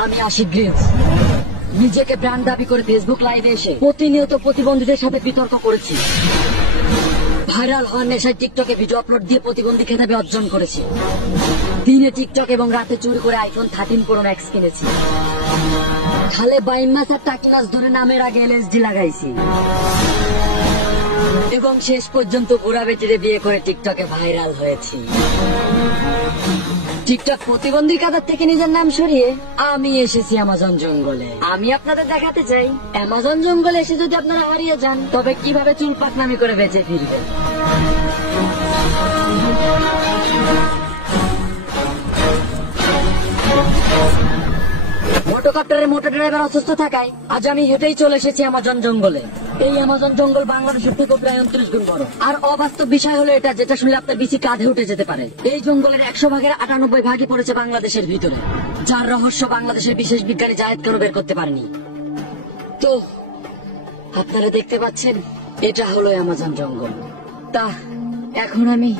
আমি আশিক গ্রিলস নিজেকে ব্র্যান্ড দাবি করে ফেসবুক লাইভে এসে প্রতিনিয়ত প্রতিবন্ধীদের সাথে বিতর্ক করেছি। ভাইরাল হওয়ার নেশায় টিকটকে ভিডিও আপলোড দিয়ে প্রতিবন্ধী খেতাবে অর্জন করেছি। দিনে টিকটক এবং রাতে চুরি করে আইফোন 13 প্রো ম্যাক্স কিনেছি। খালে বাইমাস আর টাকিনাস ধরে নামের আগে এলএসডি লাগাইছি এবং শেষ পর্যন্ত বুড়া বেটিরে বিয়ে করে টিকটকে ভাইরাল হয়েছি। টিকটক প্রতিবন্ধী কাতার থেকে নিজের নাম সরিয়ে আমি এসেছি অ্যামাজন জঙ্গলে। আমি আপনাদের দেখাতে চাই অ্যামাজন জঙ্গলে এসে যদি আপনারা হারিয়ে যান তবে কিভাবে চুল পাকনামি করে বেঁচে ফিরবেন। মোটোকপ্টারের মোটর ড্রাইভার অসুস্থ থাকায় আজ আমি হেঁটেই চলে এসেছি অ্যামাজন জঙ্গলে। এই অ্যামাজন জঙ্গল বাংলাদেশের থেকে প্রায় 29 গুণ বড়। আর অবাস্তব বিষয় হলো এটা, যেটা শুনলে আপনার বিচি কাঁধে উঠে যেতে পারে। এই জঙ্গলের 100 ভাগের 98 ভাগই পড়েছে বাংলাদেশের ভিতরে, যার রহস্য বাংলাদেশের বিশেষ বিজ্ঞানী জায়েদ কেন বের করতে পারেনি। তো আপনারা দেখতে পাচ্ছেন এটা হলো অ্যামাজন জঙ্গল। তা এখন আমি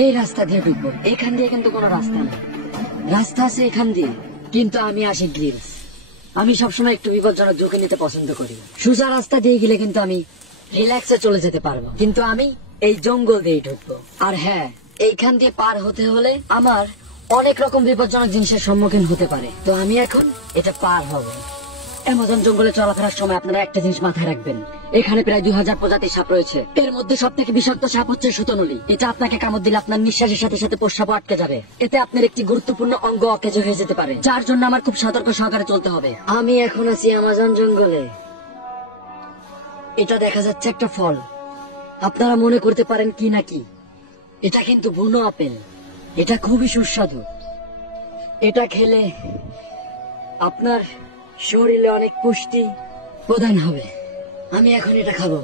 এই রাস্তা দিয়ে ঢুকবো। এখান দিয়ে কিন্তু কোনো রাস্তা নেই, রাস্তা আছে এখান দিয়ে, কিন্তু আমি আশিক গ্রিলস। আমি সবসময় একটু বিপজ্জনক ঝুঁকি নিতে পছন্দ করি। সোজা রাস্তা দিয়ে গেলে কিন্তু আমি রিল্যাক্সে চলে যেতে পারবো, কিন্তু আমি এই জঙ্গল দিয়ে ঢুকবো। আর হ্যাঁ, এইখান দিয়ে পার হতে হলে আমার অনেক রকম বিপজ্জনক জিনিসের সম্মুখীন হতে পারে। তো আমি এখন এটা পার হব। অ্যামাজন জঙ্গলে চলাফেরার সময় আপনারা একটা জিনিস মাথায় রাখবেন, এখানে প্রায় 2000 প্রজাতির সাপ রয়েছে। এর মধ্যে সব থেকে বিষাক্ত সাপ হচ্ছে সুতনলি। এটা আপনাকে কামড় দিলে আপনার নিঃশ্বাসের সাথে সাথে প্রস্রাবও আটকে যাবে। এতে আপনার একটি গুরুত্বপূর্ণ অঙ্গ অকেজ হয়ে যেতে পারে, যার জন্য আমার খুব সতর্ক সহকারে চলতে হবে। আমি এখন আছি অ্যামাজন জঙ্গলে। এটা দেখা যাচ্ছে একটা ফল। আপনারা মনে করতে পারেন কি নাকি, এটা কিন্তু বুনো আপেল। এটা খুবই সুস্বাদু। এটা খেলে আপনার শরীরে অনেক পুষ্টি প্রদান হবে। আমি এখন এটা খাবো।